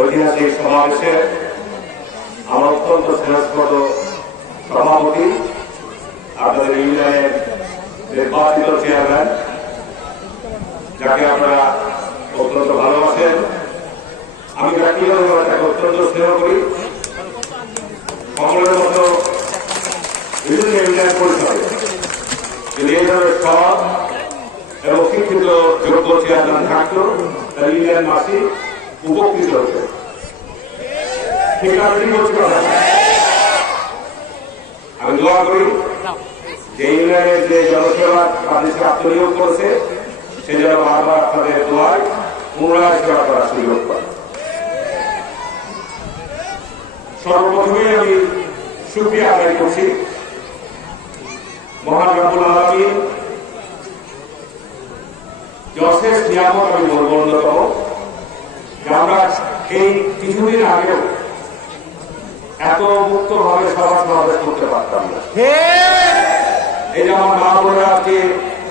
ঐতিহাসিক সমাবেশে আমার অত্যন্ত স্নেহস্পদ সভাপতি, আপনাদের ইউনিয়নের নির্বাচিত চেয়ারম্যান, যাকে আপনারা অত্যন্ত ভালোবাসেন। আমি ব্যক্তিগতভাবে তাকে অত্যন্ত স্নেহ করি। কমলের মতো বিভিন্ন ইউনিয়ন পরিষদে যদি এই ধরনের সৎ এবং শিক্ষিত যোগ্য চেয়ারম্যান থাকতো তাহলে ইউনিয়ন মাসি উপকৃত কথা? আমি দোয়া করি যে ইউনিয়নের যে জনসেবা তাদেরকে আত্মনিয়োগ করেছে, সে যেন বারবার আপনাদের দোয়ায় পুনরায় সেবা করার সুযোগ পায়। সর্বপ্রথমেই আমি সুক্রিয়া আদায় করছি। মহান রাবুল আলমী যে অশেষ নিয়ামক আমি বলব অন্যতম এই কিছুদিন আগেও এত মুক্ত ভাবে সভা সমাবেশ করতে পারতাম না। এই যে আমার মা বোনেরা আজকে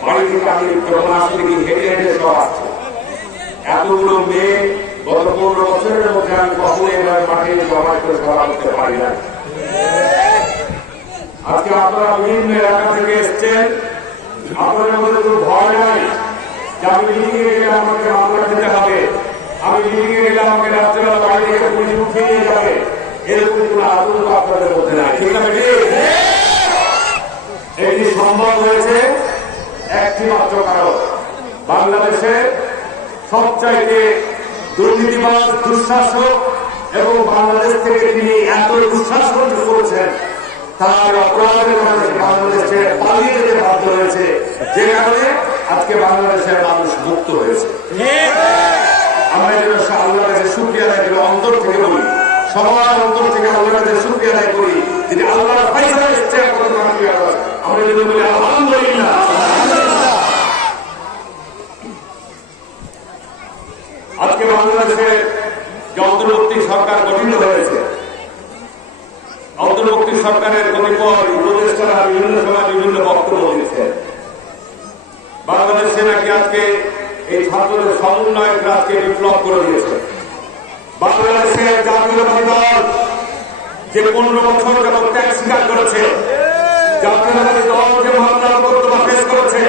বাড়ি থেকে আমি যখন হেঁটে হেঁটে সব আসছে। এতগুলো মেয়ে গত পনেরো বছরের মধ্যে আমি কখনো এভাবে মাঠে জমা করে সভা করতে পারি না আজকে আপনারা বিভিন্ন এলাকা থেকে এসছেন। আপনাদের মধ্যে কোনো ভয় নাই যে আমি গেলে আমাকে মামলা দিতে হবে। আমি আমাকে রাত্রেবেলা পুলিশ উঠিয়ে নিয়ে যাবে। এরকম কোনো আতঙ্ক আপনাদের মধ্যে ঠিক ঠিক? এটি সম্ভব হয়েছে একটি মাত্র কারণ। বাংলাদেশে সবচাইতে দুঃশাসক এবং বাংলাদেশ থেকে তিনি এত দুঃশাসন করেছেন, তার অপরাধের বাংলাদেশে পালিয়ে যেতে বাধ্য হয়েছে। যে কারণে আজকে বাংলাদেশের মানুষ মুক্ত হয়েছে। আমরা যেন আল্লাহ কাছে শুক্রিয়া আদায় করি, অন্তর থেকে বলি। সবার অন্তর থেকে আল্লাহ কাছে শুক্রিয়া আদায় করি। যদি আল্লাহর ফাইসলা এখন আমরা যদি বলি, আলহামদুলিল্লাহ। আজকে বাংলাদেশে যে অন্তর্বর্তী সরকার গঠিত হয়েছে, অন্তর্বর্তী সরকারের কতিপয় উপদেষ্টারা বিভিন্ন সময় বিভিন্ন বক্তব্য দিয়েছেন। বাংলাদেশে নাকি আজকে এই ছাত্রদের সমন্বয়করা আজকে বিপ্লব করে দিয়েছে। বাংলাদেশের জাতীয়তাবাদী দল যে পনেরো বছর যাবৎ ত্যাগ স্বীকার করেছে জাতীয়তাবাদী দল যে মামলা মোকদ্দমা পেশ করেছে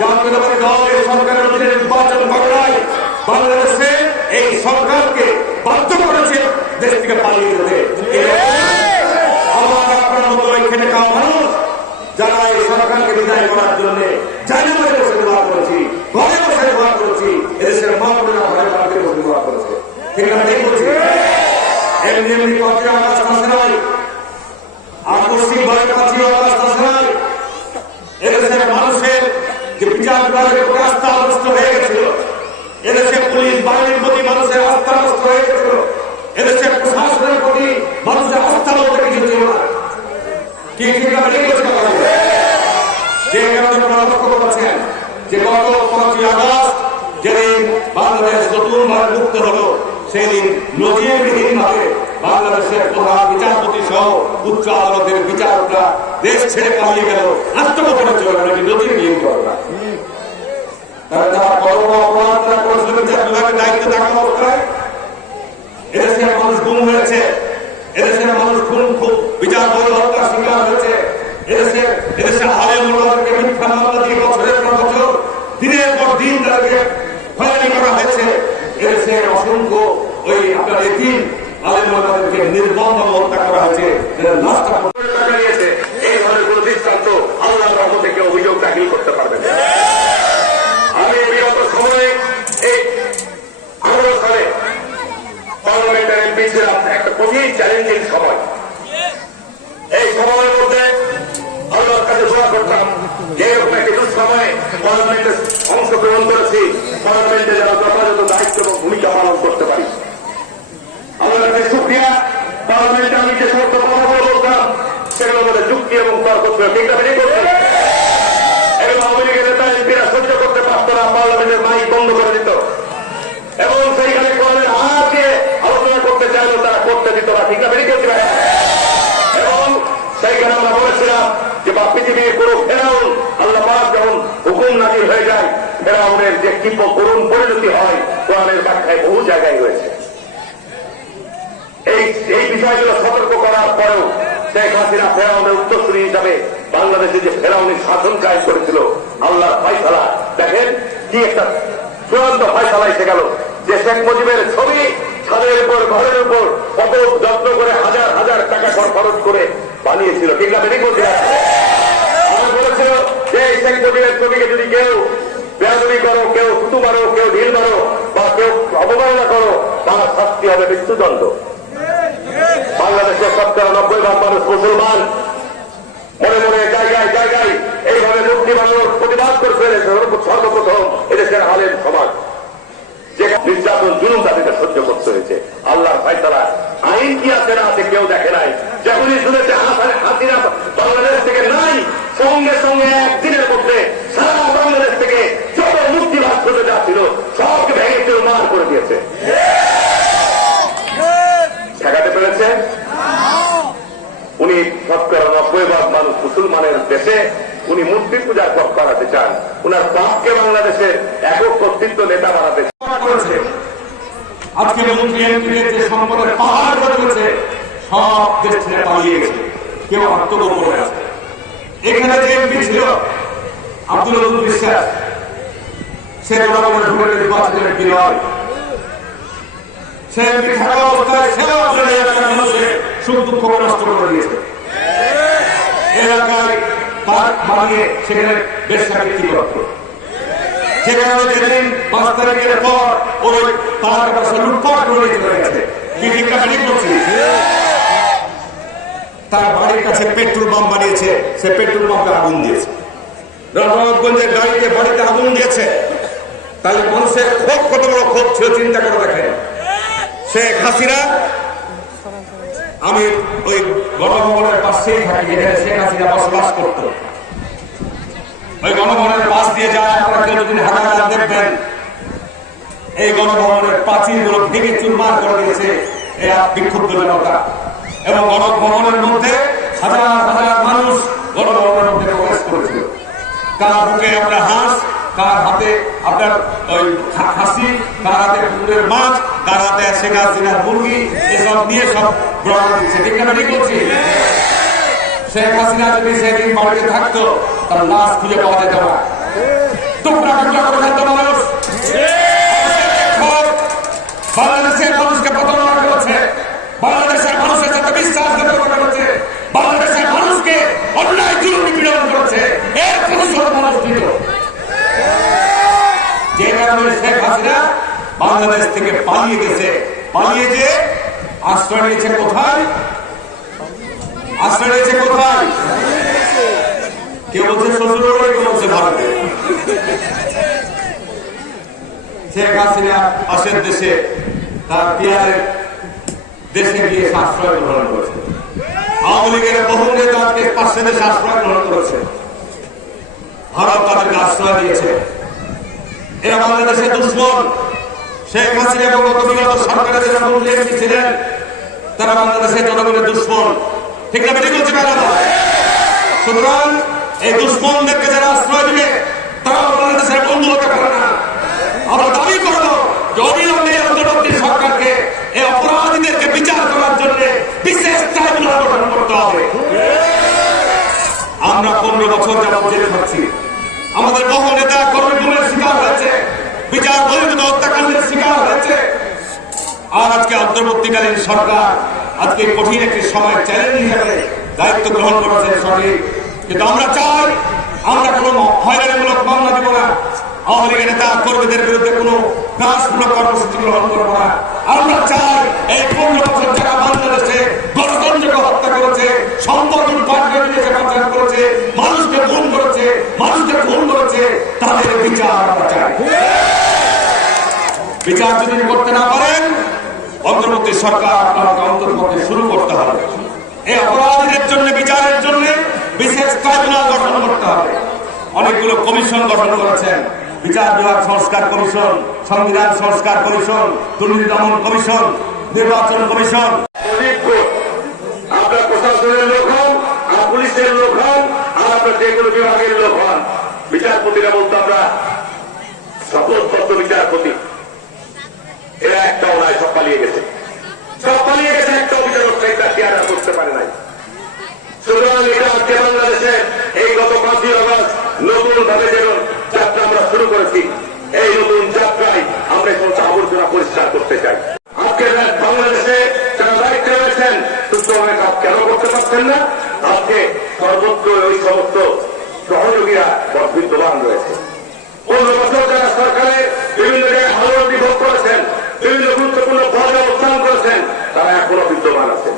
জাতীয়তাবাদী দল এই সরকারের অধীনে নির্বাচন করায় বাংলাদেশে এই সরকারকে বাধ্য করেছে দেশ থেকে পালিয়ে যেতে। আমার আপনার মতো এখানে খাওয়া মানুষ যারা এই সরকারকে বিদায় করার জন্য জানি বসে বসে দোয়া করেছি ঘরে বসে দোয়া করেছি এদেশের মা যে বিচার পুলিশ বাহিনীর প্রতি মানুষের আস্থা নষ্ট হয়ে গেছিল, এদেশের প্রশাসনের মানুষের আস্থা বলতে কিছু ছিল না। যে কারণে আপনারা যে গত পাঁচই আগস্ট যেদিন বাংলাদেশ নতুন ভাবে মুক্ত হলো। সেদিন নজিরবিহীন ভাবে বাংলাদেশের প্রধান বিচারপতি সহ উচ্চ আদালতের বিচারকরা দেশ ছেড়ে পালিয়ে গেল। আত্মগোপনে চলে এটি নজিরবিহীন ঘটনা। দিনের পর দিন তাদেরকে হয়েছে। এদেশের অসংখ্য ওই আপনার এতিম আলেম মোড়াদেরকে নির্মম হত্যা করা হয়েছে পার্লামেন্টের একটা সময়। এই সময়ের মধ্যে আল্লাহর কাছে দোয়া করতাম যে এরকম একটি দুঃসময়ে পার্লামেন্টে অংশগ্রহণ করেছি। পার্লামেন্টে যারা যথাযথ দায়িত্ব এবং ভূমিকা পালন করতে পারি। আমাদের কাছে সুক্রিয়া পার্লামেন্টে আমি যে সমস্ত কথাগুলো বলতাম সেগুলো আমাদের যুক্তি এবং তর্ক ছিল ঠিক আছে ঠিক করছি এবং আওয়ামী লীগের নেতা এমপিরা সহ্য করতে পারতো না পার্লামেন্টের মাইক বন্ধ করে দিত এবং সেইখানে কলের আগে আলোচনা করতে চাইলো তারা করতে দিত না ঠিক না বেরিয়ে করছি ভাই এবং সেইখানে আমরা বলেছিলাম যে বা পৃথিবীর কোনো ফেরাউন আল্লাহ পাক যখন হুকুম নাজির হয়ে যায় ফেরাউনের যে কি করুণ পরিণতি হয়, কোরআনের ব্যাখ্যায় বহু জায়গায় রয়েছে। এই এই বিষয়গুলো সতর্ক করার পরেও শেখ হাসিনা ফেরাউনের উত্তরসূরি হিসাবে বাংলাদেশে যে ফেরাউনের শাসন কাজ করেছিল, আল্লাহর ফয়সালা, দেখেন কি একটা চূড়ান্ত ফয়সালা এসে গেল। যে শেখ মুজিবের ছবি ছাদের উপর, ঘরের উপর কত যত্ন করে হাজার হাজার টাকা খর- খরচ করে বানিয়েছিল। ঠিক না বলেছিল যে শেখ মুজিবের ছবিকে যদি কেউ বেয়াদবি করো, কেউ থুতু মারো, কেউ ঢিল মারো, বা কেউ অবমাননা করো, তার শাস্তি হবে মৃত্যুদণ্ড। বাংলাদেশের শতকরা নব্বই ভাগ মানুষ মুসলমান। মনে মনে জায়গায় জায়গায় এইভাবে মুক্তি বানানোর প্রতিবাদ করছে সর্বপ্রথম এদেশের আলেম সমাজ। যে নির্যাতন জুলুম তাদেরকে সহ্য করতে হয়েছে। আল্লাহর ফাইসালা আইন কি আছে না আছে কেউ দেখে নাই। যখনই শুনেছে হাসিনা বাংলাদেশ থেকে নাই, সঙ্গে সঙ্গে একদিনের মধ্যে সারা বাংলাদেশ থেকে যত মুক্তি লাভ করতে যা ছিল সবকে ভেঙে কেউ মার করে দিয়েছে ঠেকাতে পেরেছে উনি শতকরা নব্বই ভাগ মানুষ মুসলমানের দেশে উনি মূর্তি পূজার পথ করাতে উনার বাপকে বাংলাদেশের একক কর্তৃত্ব নেতা বানাতে আজকে যে সম্পদের পাহাড় করে করেছে সব দেশ ছেড়ে পালিয়ে গেছে। কেউ আত্মগোপনে আছে। এখানে যে এমপি ছিল, আব্দুল রহুল বিশ্বাস, সে জনগণের ভোটে নির্বাচিত এমপি নয়। সে এমপি থাকা অবস্থায় সেও মানুষের সুখ দুঃখ নষ্ট করে দিয়েছে। বানিয়ে সেখানে বেশ বিক্রি করতো? সেখানে যেদিন পাঁচ তারিখের পর ওই তার কাছে লুটপাট করে চলে গেছে। কি করছি তার বাড়ির কাছে পেট্রোল পাম্প বানিয়েছে, সে পেট্রোল পাম্পে আগুন দিয়েছে। রঘুনাথগঞ্জের গাড়িতে বাড়িতে আগুন দিয়েছে। তাহলে মানুষের ক্ষোভ কত বড় ক্ষোভ ছিল, চিন্তা করে দেখেন। শেখ হাসিনা, আমি ওই গণভবনের পাশেই থাকি, যেখানে শেখ হাসিনা বসবাস করতো। ওই গণভবনের পাশ দিয়ে কেউ যদি হাঁটাঘাট দেখবেন, এই গণভবনের প্রাচীরগুলো ভেঙে চুরমার করে দিয়েছে এরা বিক্ষুব্ধ জনতা এবং গণভবনের মধ্যে হাজার হাজার মানুষ গণভবনের মধ্যে প্রবেশ করেছিল। কার বুকে আপনার হাঁস, কার হাতে আপনার ওই খাসি, কার হাতে কুকুরের মাছ, কার হাতে শেখ হাসিনার মুরগি, এসব নিয়ে সব গ্রহণ দিচ্ছে। ঠিক না ঠিক বলছি? শেখ হাসিনা যদি সেদিন বাড়িতে থাকতো তার লাশ খুঁজে পাওয়া যেত না টুকরা টুকরা করে থাকতো মানুষ বাংলাদেশের মানুষকে প্রতারণা করেছে বাংলাদেশের মানুষের সাথে করেছে বাংলাদেশের মানুষকে অন্যায় জুলুম নিপীড়ন করেছে। এর প্রতিশোধ মানুষ যে কারণে শেখ হাসিনা বাংলাদেশ থেকে পালিয়ে গেছে। পালিয়ে যে আশ্রয় নিয়েছে কোথায়? আশ্রয় নিয়েছে কোথায়? কেউ বলছে শ্বশুর বাড়ি কেউ বলছে ভারতে। শেখ হাসিনা পাশের দেশে তার পিয়ারের দেশে গিয়ে সে গ্রহণ করেছে। আওয়ামী লীগের বহু নেতা আজকে পাশের দেশে আশ্রয় গ্রহণ করেছে। ভারত তাদেরকে আশ্রয় দিয়েছে। এরা বাংলাদেশের দুশ্মন। শেখ হাসিনা এবং গত বিগত সরকারের যারা মন্ত্রী এমপি ছিলেন, তারা বাংলাদেশের জনগণের দুশ্মন। ঠিক না বেটি বলছে সুতরাং এই দুশ্মনদেরকে যারা আশ্রয় দিবে, তারা না। আমরা সরকারকে, এই অপরাধীদেরকে বিচার করার বিশেষ আমরা আমাদের নেতা বিচার আর আজকে অন্তর্বর্তীকালীন সরকার আজকে কঠিন একটি সময় চ্যালেঞ্জ হিসেবে দায়িত্ব গ্রহণ করেছে সঠিক কিন্তু আমরা চাই, আমরা কোনো হয়রানিমূলক মামলা দিব না। আওয়ামী লীগের নেতা কর্মীদের বিরুদ্ধে কোনো দাসমূলক কর্মসূচি গ্রহণ করব না। আমরা চাই এই পনেরো বছর যারা বাংলাদেশে গণতন্ত্রকে হত্যা করেছে করে নিয়েছে পাচার করেছে, মানুষকে খুন করেছে, মানুষকে খুন করেছে, তাদের বিচার আমরা চাই। বিচার যদি করতে না পারেন, অন্তর্বর্তী সরকার আপনাকে অন্তর্বর্তী শুরু করতে হবে এই অপরাধীদের জন্য বিচারের জন্য বিশেষ ট্রাইব্যুনাল গঠন করতে হবে অনেকগুলো কমিশন গঠন করেছেন। বিচার বিভাগ সংস্কার কমিশন, সংবিধান সংস্কার কমিশন, দুর্নীতি দমন কমিশন, নির্বাচন কমিশন। অভিজ্ঞ প্রশাসনের লোক হন আর পুলিশের লোক হন, আর আপনার যে কোনো বিভাগের লোক হন। বিচারপতিরা বলতো আমরা সকল তত্ত্ব বিচারপতি। এরা একটাও নয় সব পালিয়ে গেছে। সব পালিয়ে গেছে একটাও বিচারক এখতিয়ার করতে পারে নাই। সুতরাং এটা আজকে বাংলাদেশে এই গত পাঁচই আগস্ট নতুন ভাবে যেন যাত্রা আমরা শুরু করেছি। এই নতুন যাত্রায় আমরা সমস্ত আবর্জনা পরিষ্কার করতে চাই। আজকে বাংলাদেশে যারা দায়িত্বে রয়েছেন সুস্থভাবে কাজ কেন করতে পারছেন না? আজকে সর্বত্র ওই সমস্ত সহযোগীরা বিদ্যমান রয়েছে। পনেরো বছর যারা সরকারের বিভিন্ন জায়গায় ভালো বিভোগ করেছেন, বিভিন্ন গুরুত্বপূর্ণ পদে অবস্থান করেছেন, তারা এখনও বিদ্যমান আছেন।